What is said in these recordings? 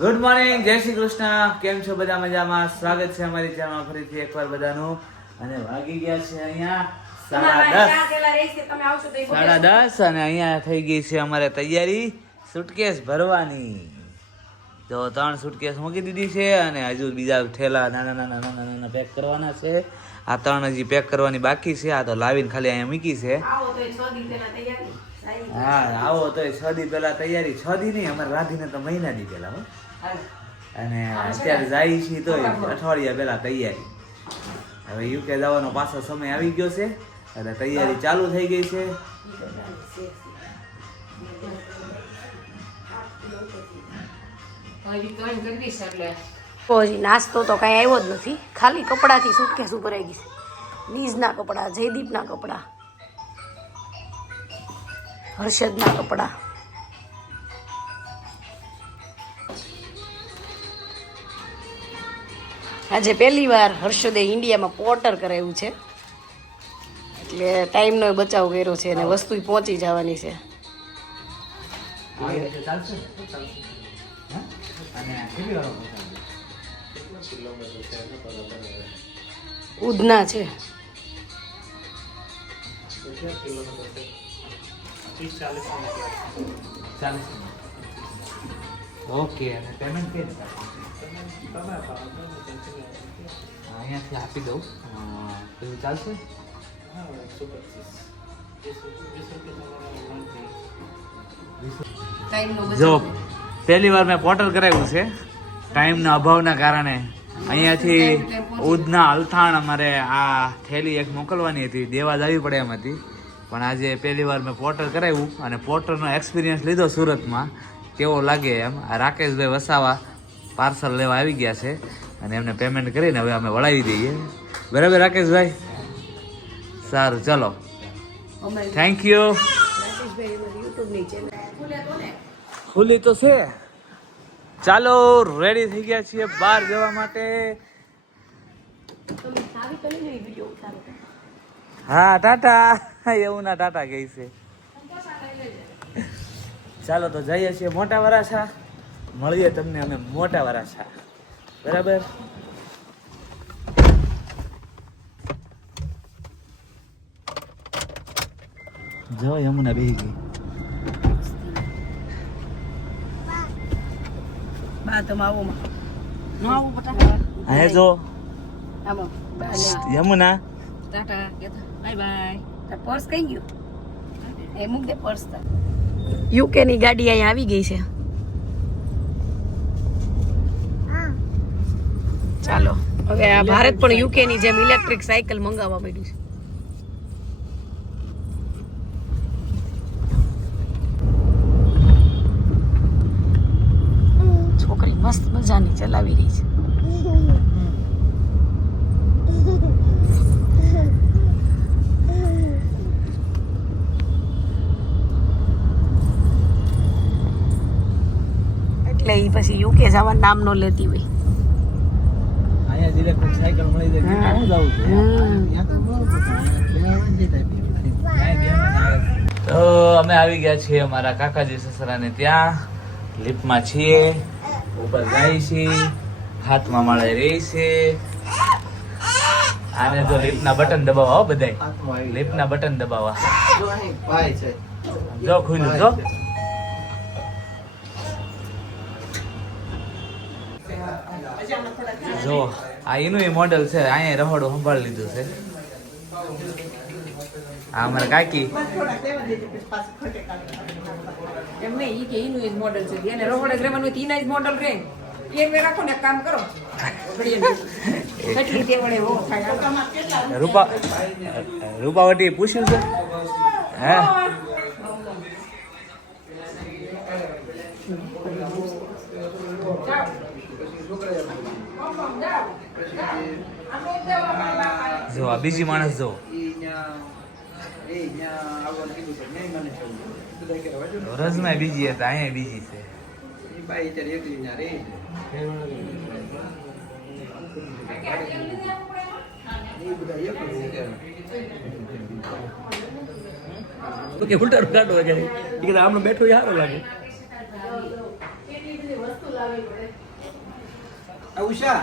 Good morning જય શ્રી કૃષ્ણ. કેમ છો બધા મજામાં? સ્વાગત છે અમારી ચેનલમાં ફરીથી એકવાર બધાનું. અને વાગી ગયા છે અહીંયા સાડા દસ. અને અહીંયા થઈ ગઈ છે અમારે તૈયારી સુટકેસ ભરવાની. તો ત્રણ સુટકેસ મૂકી દીધી છે અને હજુ બીજા ઠેલા નાના નાના નાના નાના પેક કરવાના છે. આ ત્રણ હજી પેક કરવાની બાકી છે. આ તો લાવીને ખાલી અહીંયા મૂકી છે. હા, આવો તો છ દી પેલા તૈયારી. છ દી નહીં, અમારે રાધીને તો મહિના દી પેલા અને અત્યારે જાય છે તો અઠવાડિયા પેલા તૈયારી. હવે યુકે જવાનો પાછો સમય આવી ગયો છે, એટલે તૈયારી ચાલુ થઈ ગઈ છે. નાસ્તો તો કાંઈ આવ્યો જ નથી. ખાલી કપડાથી સુટકેસ ભરાઈ ગઈ છે. લીઝના કપડાં, જયદીપના કપડાં. હર્ષદના કપડાં. આજે પહેલી વાર હર્ષદે ઇન્ડિયામાં પોર્ટર કરાવ્યું છે. એટલે ટાઈમનો બચાવ કર્યો છે અને વસ્તુ પહોંચી જવાની છે. ઉધના છે? ચાલીસ ઓકે અને પેમેન્ટ કે અહીંયાથી આપી દઉં. અ, ચાલશે? જો પહેલી વાર મેં પોર્ટલ કરાવ્યું છે. ટાઈમના અભાવના કારણે અહીંયાથી ઉધના અલથાણ અમારે આ થેલી એક મોકલવાની હતી. દેવા જવી પડે એમ હતી. પણ આજે પહેલી વાર મેં પોર્ટર કરાવ્યું અને પોર્ટરનો એક્સપિરિયન્સ લીધો સુરતમાં. કેવો લાગે એમ? આ રાકેશભાઈ વસાવા પાર્સલ લેવા આવી ગયા છે અને એમને પેમેન્ટ કરીને હવે અમે વળાવી દઈએ. બરાબર રાકેશભાઈ? સારું ચલો. થેન્ક યુ ખુલ્લી તો છે. ચાલો રેડી થઈ ગયા છીએ બહાર જવા માટે. હા ટાટા. એવું ના ટાટા કહે છે. ચાલો તો જઈએ છીએ મોટા વરાછા. મળીએ તમને અમે મોટા વરાછા. બરાબર? જો યમુના બેહી. ગઈ બા તમે આવો માં. ન આવું પટા હે જો. Yamuna. Tata bye bye. Purse કઈ ગયું? એ મૂક દે પર્સ યુકે ની ગાડી અહીંયા આવી ગઈ છે. ચાલો હવે આ ભારત પણ યુકે ની જેમ ઇલેક્ટ્રિક સાયકલ મંગાવવા માંડ્યું છે. છોકરી મસ્ત મજાની ચલાવી રહી છે. એટલે એ પછી યુકે જવાનું નામ નો લેતી હોય. તો અમે આવી ગયા છીએ અમારા કાકાજી સસરાને ત્યાં. લિફ્ટમાં છીએ ઉપર જાય છે હાથમાં મળે રહી છે. આને તો લિફ્ટના બટન દબાવવા હો બધાય. લિફ્ટના બટન દબાવવા જો ખુલ્લું જો. જો આ એનું એ મોડેલ છે અહીંયા રહોડું સંભાળી લીધું છે. હા અમારા કાકી. એમ નહીં ઈ કે એનું એ મોડલ છે. એને રોકડે જ રહેવાનું હોય ઈના જ મોડલ રૂપા રૂપાવટી પૂછ્યું છે? હે? જો આ બીજી માણસ જો. રજના બીજી હતા અહીંયા બીજી છે. તો કે ઉલટા એ કે આમનો બેઠો સારો લાગે. કેટલી બધી વસ્તુ લાવવી પડે? આ ઉષા.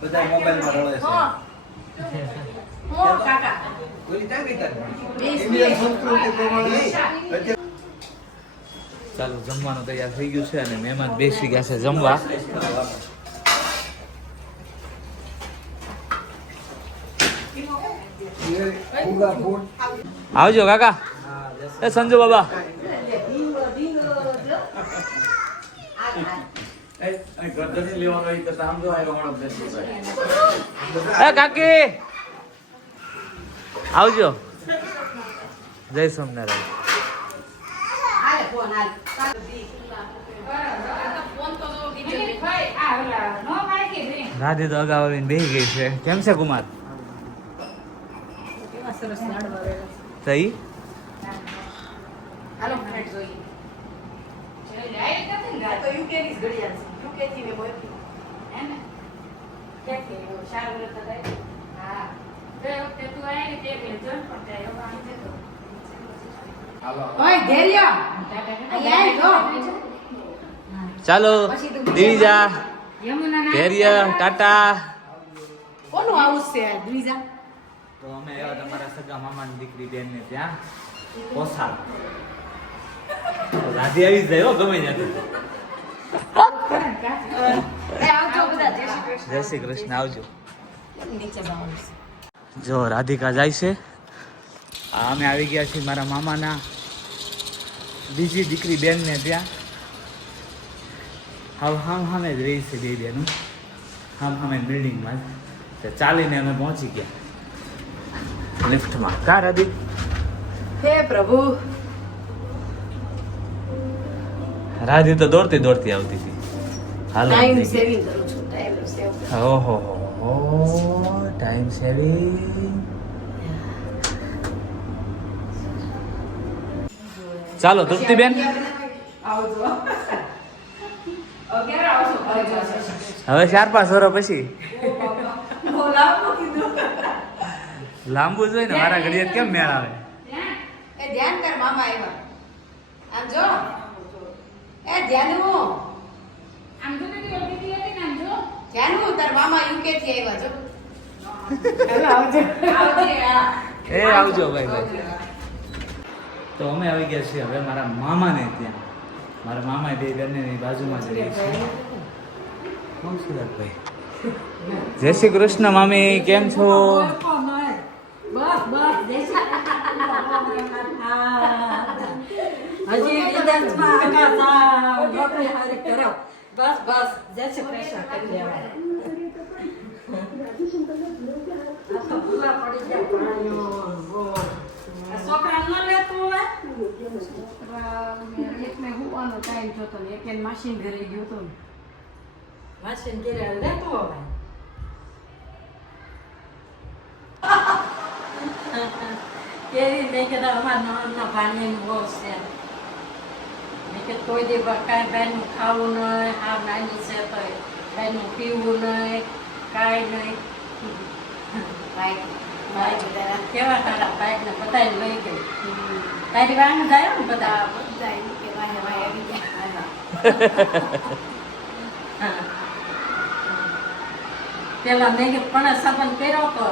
બધા મોબાઈલમાં રળે છે? ઇન્ડિયન સંસ્કૃતિ પ્રમાણે ચાલો જમવાનું તૈયાર થઈ ગયું છે અને મહેમાન બેસી ગયા છે જમવા. આવજો કાકા. એ સંજુ બાબા. એ કાકી! આવજો. જય સોમનારાયણ રાધે તો અગાઉ આવીને બેસી ગઈ છે. કેમ છે કુમાર? તઈ? હાલો જોઈએ. તો યુકે ની ઘડિયાળ છે. યુકે થી મેં મોકલી. હે ને? ક્યાંથી એવું સારું રસ્તા થાય હા. ઓય ધૈર્ય. અહીંયા જો. ચાલો દ્વિજા ધૈર્ય ટાટા. કોનું હાઉસ છે દ્વિજા તો અમે એવા તમારા સગા મામાની દીકરી બેન ને ત્યાં કોસા રાધી આવી જાય ગમે જય શ્રી કૃષ્ણ. આવજો. જો રાધિકા જાય છે. અમે આવી ગયા છીએ મારા મામાના બીજી દીકરી બેન ને ત્યાં. હાવ હામ હામે જ રહી છે બે બેનો હામ હામે બિલ્ડિંગમાં તો ચાલીને અમે પહોંચી ગયા. લિફ્ટમાં કા રાધિક? હે પ્રભુ. રાધી તો દોડતી દોડતી આવતી હતી. હાલો ટાઈમ સેવિંગ કરું છું ટાઈમ સેવ ઓહો ટાઈમ સેવિંગ ચાલો આવશો આવજો હવે ચાર પાંચ વર્ષ પછી. લાંબુ જોઈ ને મારા ઘડિયાળ કેમ મેળ આવે? ધ્યાન કર મામા આવ્યા. આમ જો એ ધ્યાનું ધ્યાનું તાર મામા યુકે થી આવ્યા જો. ચાલો આવજો. આવજો એ આવજો ભાઈ ભાઈ. તો અમે આવી ગયા છીએ હવે મારા મામાને ત્યાં. મારા મામા બે બંનેની બાજુમાં જ રહે છે. ભાઈ જય શ્રી કૃષ્ણ મામી કેમ છો? હજી વિદેશમાં આકાશા નોકરી હારી કરો બસ બસ. જય શ્રી કૃષ્ણ કરી લેવાય છોકરા ન લેતું હોય? એકને હુવાનો ટાઈમ જોતો ને એક મશીન ઘરે ગયો તો મશીન ઘેરે લેતું હોય? કેવી મેં કીધું અમારા નણંદના ભાણિયાની બહુ છે. કીધું કોઈ દી કાંઈ ભાઈનું ખાવું નહીં હાવ નાની છે તો ભાઈનું પીવું નહીં કાંઈ નહીં કેવા સારા બાઈકને બધાને લઈ ગઈ તારી વાહન જાય ને બધા પેલા મેં પણ સંબંધ કર્યો તો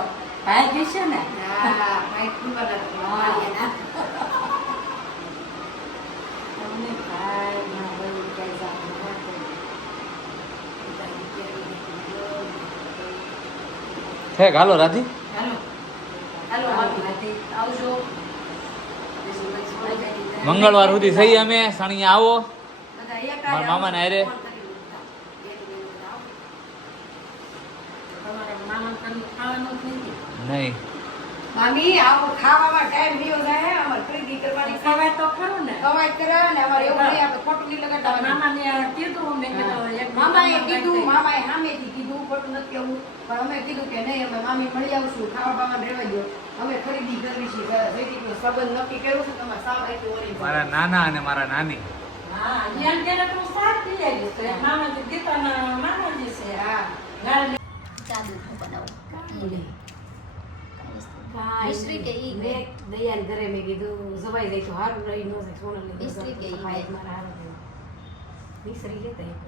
ભાઈ છે ને હા ભાઈ કુંભર મારિયાના તમને ભાઈ ના હોય કઈ જાતનું ના કોઈ. ઠેક હાલો. રાધી. મંગળવાર સુધી થઈ અમે. સણિયા આવો. મારા. મામા કરીને ખાવાનું નહીં. મામી આવો ખાવામાં ટાઈમ રહ્યો જાય ખવાય તો ખરું ને. કવાય કરે ને અમારે એવું નહીં આપણે ખોટું નહીં લગાડવાનું મામાને કીધું મેં કીધું એક મામાએ કીધું મામાએ સામેથી કીધું ખોટું નથી કેવું પણ અમે કીધું કે નહીં અમે મામી મળી આવશું ખાવા પાવા રહેવા દો અમે ખરીદી કરવી છે જયદીપનો સંબંધ નક્કી કર્યું છે તમારે સાવ આખી ઓરી મારા નાના અને મારા નાની. હા અહીંયા તેને તો પી આવી તો એક મામાજી દીતાના મામાજી છે. હા. ગાડી મિશ્રી કે ઈ? મેં દયાને ઘરે મેં કીધું જવાઈ જાય તો હારું રહી ન જાય સોનલ મિશ્રી કે ઈ કે? મારા હારું થયું. મિસરી લેતા એક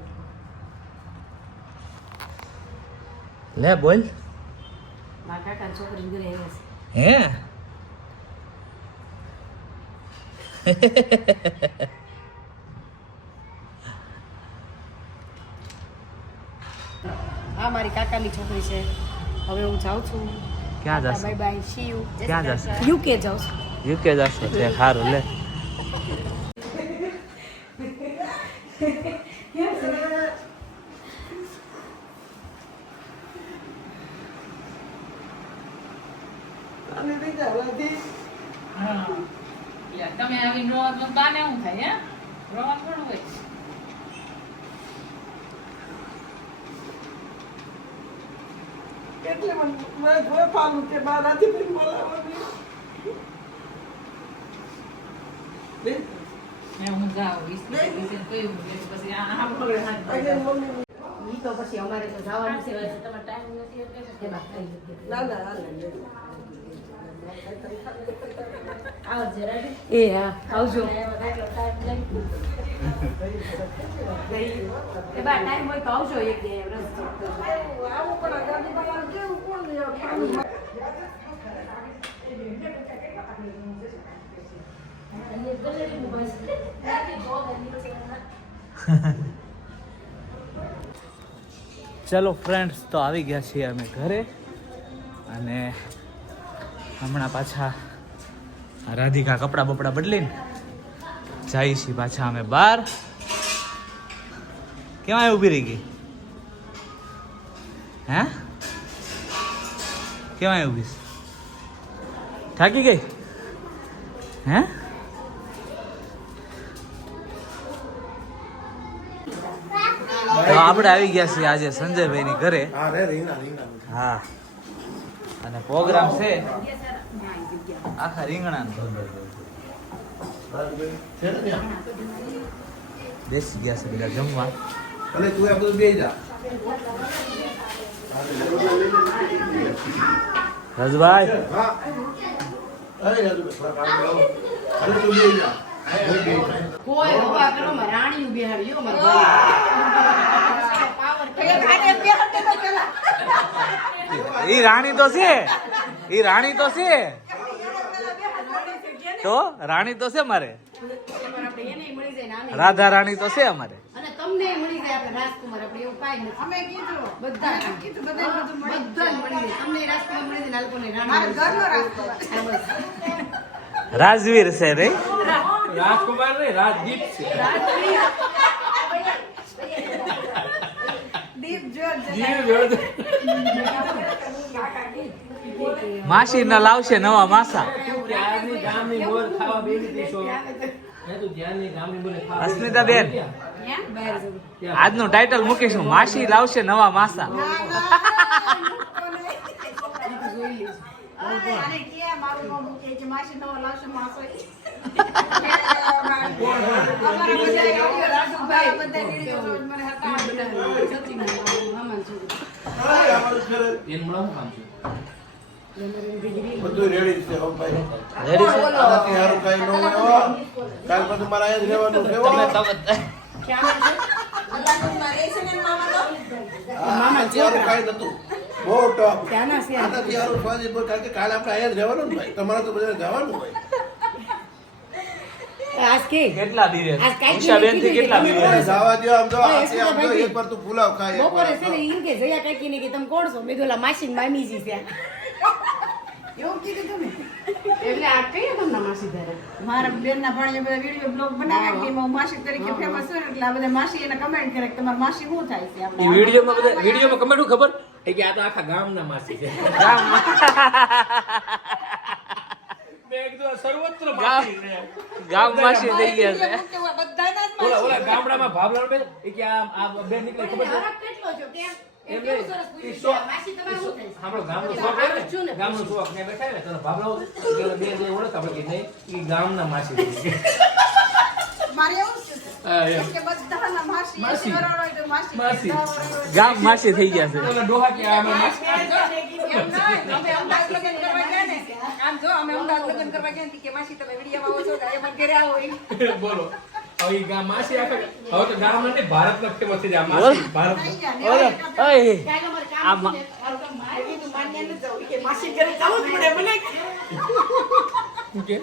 લે બોલ. મારા કાકાની છોકરી ઘરે આવ્યા છે હે? આ મારી કાકાની છોકરી છે. હવે હું જાઉં છું. ક્યાં જશે? બાય સી યુ ક્યાં જશો? યુકે જાઉં છું યુકે જશો? તે સારું લે તમે આવી નો તો બાને હું થાય હે રોવા થોડું હોય મેં મને જાઉં વીસ વીસ કહ્યું પછી આ આમ પકડે હાથ ઈ તો પછી અમારે તો જવાનું છે તમારે ટાઈમ નથી એટલે કે બા ખાઈ લીધું. આવો જરા રે. એ હા. આવજો. ચલો ફ્રેન્ડ્સ તો આવી ગયા છીએ અમે ઘરે અને હમણાં પાછા રાધિકા કપડાં બપડા બદલીને જઈએ છીએ પાછા અમે બહાર. કેવાય ઊભી રહી ગઈ? હે? કેવાય ઊભી? થાકી ગઈ? હે? આપણે આવી ગયા છીએ આજે સંજયભાઈની ઘરે. હા અને પ્રોગ્રામ છે. આખા રીંગણા ને? બેસી ગયા છે બધા જમવા અને તું આ બધું બેસી જા રજભાઈ હા અરે રાજુ થોડા કામ કરો ભલે તું બેસી જા હું બેસી જા. કોઈ હવા કરો માં રાણીયું બેહાડ્યો મારા ભાઈ પાવર ઈ રાણી તો છે ઈ રાણી તો છે તો રાણી તો છે મારે રાધા રાણી તો છે અમારે. અને તમને મળી જાય આપણે રાજકુમાર આપણે એવું કાંઈ નથી. અમે કીધું. બધા કીધું બધા બધું મળી જાય. તમને રાજકુમાર મળી જાય ને આ લોકોને રાણી ઘરનો રાજકુમાર. રાજવીર છે રે. રાજકુમાર નહીં રાજદીપ છે. માસી ના લાવશે નવા માસા. ત્યારની ગામની મોર ખાવા બેસી દેશો. એ તો જ્યાંની ગામની મોર ખાવા બેસી અસ્મિતા બેન આજનું ટાઇટલ મૂકીશું. માસી લાવશે નવા માસા. એનું કામ છે. બધું રેડી છે હો ભાઈ. રેડી છે? આનાથી હારું કઈ ન હોય કાલ પછી મારા અહીંયા જ રહેવાનું છે તમે તમે આનાથી હારું કાંઈ નહોતું. બહુ ટોપ. ત્યાંના છે. આનાથી બોલ, કારણ કે કાલે આપણે અહીંયા જ રહેવાનું ને ભાઈ. તમારે તો બધાને જવાનું હોય. કેટલા દિવસ? ઉષાબેનથી કેટલા કે જવા દ્યો આમ જો આમ જો એક વાર તું પુલાવ ખાય બપોરે છે ને આમ કે જયા કાકી ને કે તમે કોણ છો? મેં માસી ને મામીજી છે. એવું કીધું તમે એટલે આ કઈ તમને માસી ધારે મારા બેનના ભાણિયા બધા વીડિયો બ્લોગ બનાવે કે હું માસી તરીકે ફેમસ છું એટલે આ બધા માસી એને કમેન્ટ કરે કે તમારી માસી શું થાય છે આપણે વિડીયોમાં બધા વિડીયોમાં કમેન્ટ શું ખબર? કે આ તો આખા ગામના માસી છે. મેં સર્વત્ર માસી છે. ગામ માસી થઈ ગયા છે. બધાના જ ઓલા ઓલા ગામડામાં ભાવલાલ બેન કે આ આ બેન નીકળે ખબર છે? કેટલો છો. માસી કે ગામના માસી ગામ થઈ ગયા છે. આમ જો અમે અમદાવાદ લગ્ન કરવા ગયા કે માસી તમે વિડીયોમાં આવો છો તો એ મને ઘરે આવો બોલો. હવે ઈ માસી આખા હવે તો ગામ નથી ભારતનો ફેમસ થઈ જાય માસી ભારત ઓલો, ઓય, આ માસી ઘરે જવું જ પડે કે?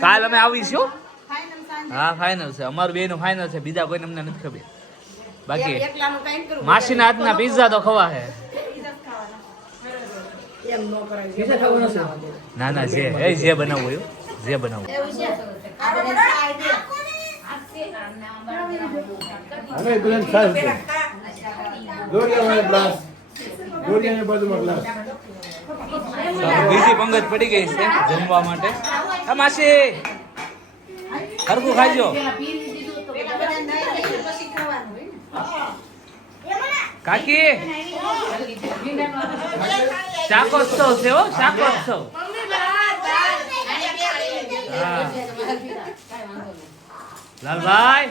કાલે કે અમે આવીશું? હા ફાઇનલ છે. અમારું બે નું ફાઇનલ છે. બીજા કોઈને અમને નથી ખબર. બાકી માસી ના માસીના હાથના પીઝા તો ખવા છે ન કરાય. પીઝા ખાવાનો છે? ના ના જે એ જે બનાવવું હોય જે બનાવું. અને પેલા સાસ છે. દોરિયામાં ગ્લાસ. દોરિયાની બાજુમાં ગ્લાસ. બીજી પંગત પડી ગઈ છે જમવા માટે. આ માસી ખરખું ખાજો. કાકી શાકોત્સવ છે હો શાકોત્સવ લાલભાઈ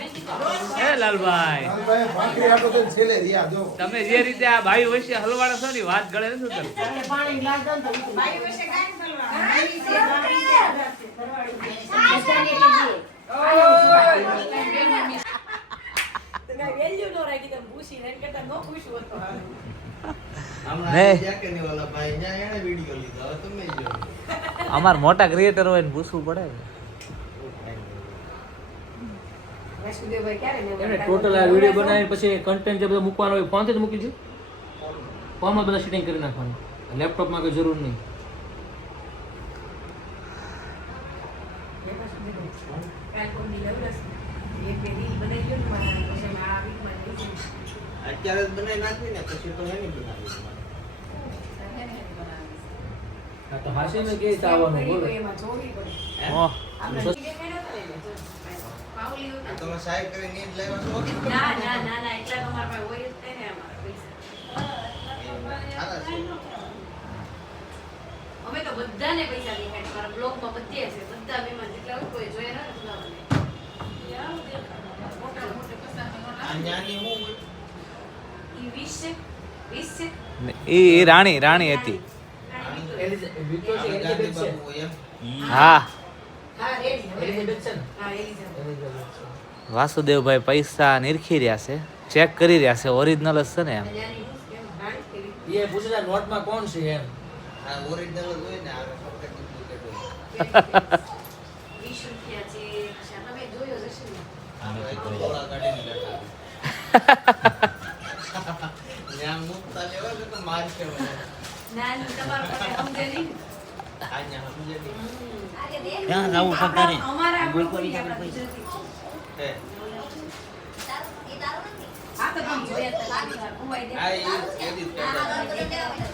એ લાલભાઈ તમે જે રીતે આ ભાઈ વચ્ચે હલવાડા છો ને વાત ગળે નથી ઉતરતી. પાણી ગ્લાસ દો ને તો ભાઈ વિશે કાંઈ બોલવાનું. વેલ્યુ નો રાખી તમે ભૂસી એમ કરતા નો ખુશ હોત તો અમાર મોટા ક્રિએટર હોય ને પૂછવું પડે ને. ટોટલ આ વીડિયો બનાવીને પછી કન્ટેન્ટ જે બધું મૂકવાનો હોય ફોનથી જ મૂકી દઉં ફોનમાં બધા સેટિંગ કરી નાખવાનું. લેપટોપમાં કોઈ જરૂર નહીં. અત્યારે જ બનાવી નાખવી ને પછી તો એની બનાવી હા કે આવવાનું બોલો. એમાં જોવી પડે. ઓહ, આપણે દેખાડ્યો તો ને, જો. પાવલી હોય ને. તમે સાહેબ કરીને જ લેવા છો? ના ના ના ના એટલા તો પાસે હોય જ ને અમારા પૈસા. અમે તો બધાને પૈસા દેખાડ મારા બ્લોગમાં બધે છે. બધા મહેમાન જેટલા હોય કોઈ જોયા ના મોટા મોટા પૈસા આ ન્યાની હું હોય? ઈ વીસ છે વીસ છે. ને એ એ રાણી રાણી હતી. હા. વાસુદેવભાઈ પૈસા નિરખી રહ્યા છે. ચેક કરી રહ્યા છે. ઓરિજિનલ જ છે ને એમ. એ પૂછે નોટમાં કોણ છે એમ. આ ઓરિજિનલ હોય ને આ ફક્ત ડુપ્લિકેટ હોય. વીસ રૂપિયા છે પછી આ તમે જોયો જ હશે ને આ તો ગોળા કાઢીને બેઠા ન્યા મુકતા લેવા ને તો મારશે મને નાની તમારા પાસે સમજે નહીં આ ન્યા સમજે નહીં. ક્યાં જવું સરકારે અમારા કોઈ આપણા ગુજરાતી. હે. આ તો તમે જોયા હતા કુવાઈ દે આ એ edit કરતા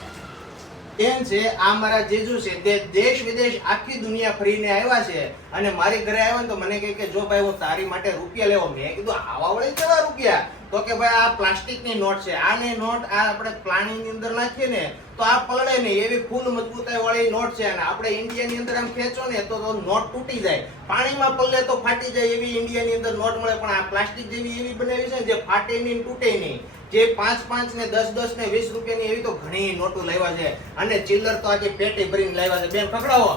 કેમ છે આ મારા જેજુ છે તે દેશ વિદેશ આખી દુનિયા ફરીને આવ્યા છે અને મારી ઘરે આવ્યા ને તો મને કહે કે જો ભાઈ હું તારી માટે રૂપિયા લેવો. મેં કીધું આવા વળે કેવા રૂપિયા? તો કે ભાઈ આ પ્લાસ્ટિકની નોટ છે. આની નોટ આ આપણે પ્લાનિંગની અંદર નાખીએ ને તો આ પલળે નહીં એવી ફૂલ મજબૂતાઈ વાળી નોટ છે. અને આપણે ઇન્ડિયાની અંદર આમ ખેંચો ને તો નોટ તૂટી જાય. પાણીમાં પલ્લે તો ફાટી જાય એવી ઇન્ડિયાની અંદર નોટ મળે પણ આ પ્લાસ્ટિક જેવી એવી બનાવી છે જે ફાટે નહીં તૂટે નહીં. જે પાંચ પાંચ ને દસ દસ ને વીસ રૂપિયાની એવી તો ઘણી નોટો લાવ્યા છે. અને ચિલ્લર તો આજે પેટી ભરીને લાવ્યા છે. બેન પકડાવો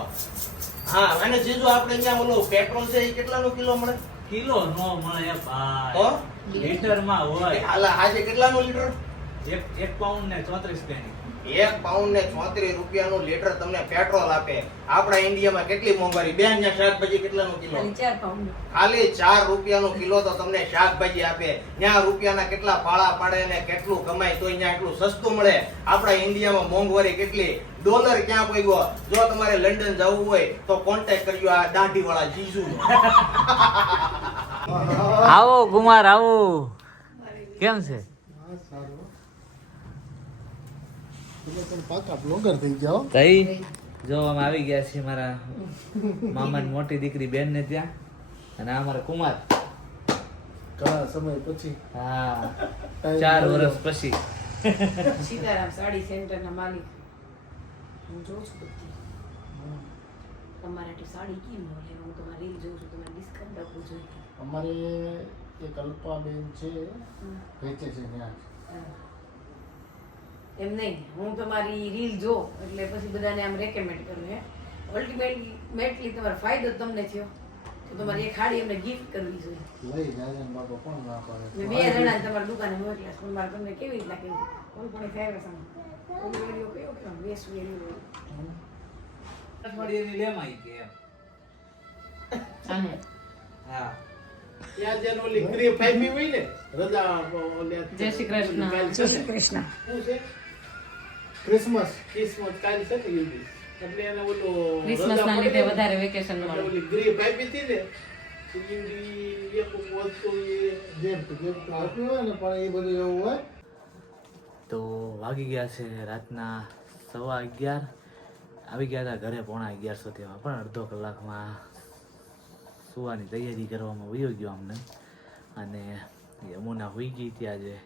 હા અને જીજુ આપણે અહીંયા ઓલું પેટ્રોલ છે એ કેટલાનું કિલો મળે? કિલો નો મળે ભાઈ. તો? લીટરમાં હોય હાલ આજે કેટલાનું લીટર? એક એક પાઉન્ડ ને ચોત્રીસ પેની એક પાઉન્ડ ને ચોત્રીસ રૂપિયાનું લીટર તમને પેટ્રોલ આપે. આપણા ઇન્ડિયામાં કેટલી મોંઘવારી? બેન ત્યાં શાકભાજી કેટલાનું કિલો? ખાલી ચાર પાઉન્ડ. ખાલી ચાર રૂપિયાનું કિલો તો તમને શાકભાજી આપે. ત્યાં રૂપિયાના કેટલા ફાળા પાડે ને કેટલું કમાય તો ત્યાં એટલું સસ્તું મળે. આપણા ઇન્ડિયામાં મોંઘવારી કેટલી? ડોલર ક્યાં પગ્યો જો તમારે લંડન જવું હોય તો કોન્ટેક્ટ કરજો આ દાંઢી વાળા જીજુ આવો કુમાર, આવો. કેમ છે. તમે અમે આવી ગયા છીએ મારા મામાની મોટી દીકરી બેન ને ત્યાં. અને આ મારા કુમાર. સમય પછી હા, ચાર વર્ષ પછી. સીતારામ સાડી સેન્ટરના માલિક. હું જોઉં છું બધી. તમારે સાડી કેમ મળે હું તમારી જોઉં છું, તમારે જોઈએ અમારે એક અલ્પાબેન છે વેચે છે ત્યાં એમ. નહીં હું તમારી રીલ જો એટલે પછી બધાને આમ રેકમેન્ડ કરું હે. અલ્ટિમેટલી તમારો ફાયદો તમને થયો. તો તમારે એક હાડી એમને ગિફ્ટ કરવી જોઈએ. લઈ જાય ને બાપા કોણ ના પાડે? મેં બે જણા તમારી દુકાને મોકલ્યા પણ મારે તમને કેવી રીતે લાગે? કોઈ પણ ફેર છે? કોઈ વેડિયો કયો કયો? વેસ્ટ વેડીઓ અઠવાડિયાની લેમ ઈ કે એમ. હા. ત્યાં જેને ઓલી ક્રીમ ફાઈવી હોય ને રજા ઓલે જય શ્રી કૃષ્ણ. જય શ્રી કૃષ્ણ. ક્રિસમસ. ક્રિસમસ કાલ છે ને યુવી એટલે એને ઓલું ક્રિસમસ ના લીધે વધારે વેકેશન મળે. ઓલી ગ્રીપ આપી હતી ને ઈ એક વસ્તુ એ gift, gift આપ્યું હોય ને પણ એ બધું એવું હોય. તો વાગી ગયા છે રાતના સવા અગિયાર. આવી ગયા હતા ઘરે પોણા અગિયારસો થયા પણ અડધો કલાકમાં સુવાની તૈયારી કરવામાં વયો ગયો અમને. અને યમુના હોઈ ગઈ ત્યાં આજે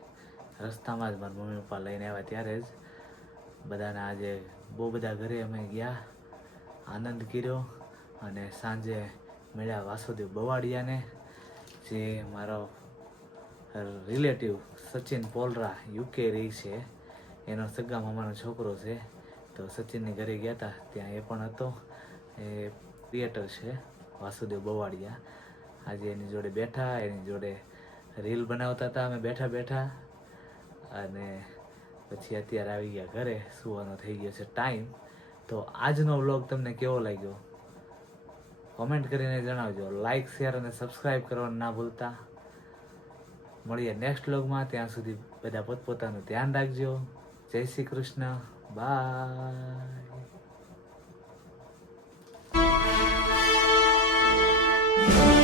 રસ્તામાં જ મારા મમ્મી પપ્પા લઈને આવ્યા ત્યારે જ. બધાના આજે બહુ બધા ઘરે અમે ગયા, આનંદ કર્યો અને સાંજે મળ્યા વાસુદેવ બવાડિયાને, જે મારો રિલેટિવ સચિન પોલરા યુકે રહી છે. એનો સગા મામાનો છોકરો છે. તો સચિનની ઘરે ગયા હતા ત્યાં એ પણ હતો. એ ક્રિએટર છે. વાસુદેવ બવાડિયા. આજે એની જોડે બેઠા, એની જોડે રીલ બનાવતા હતા. અમે બેઠા બેઠા અને પછી અત્યારે આવી ગયા ઘરે. સુવાનો થઈ ગયો છે ટાઈમ. તો આજનો વ્લોગ તમને કેવો લાગ્યો? કોમેન્ટ કરીને જણાવજો. લાઇક શેર અને સબસ્ક્રાઈબ કરવાનું ના ભૂલતા. મળીએ નેક્સ્ટ વ્લોગમાં. ત્યાં સુધી બધા પોતપોતાનું ધ્યાન રાખજો. જય શ્રી કૃષ્ણ. બાય Музика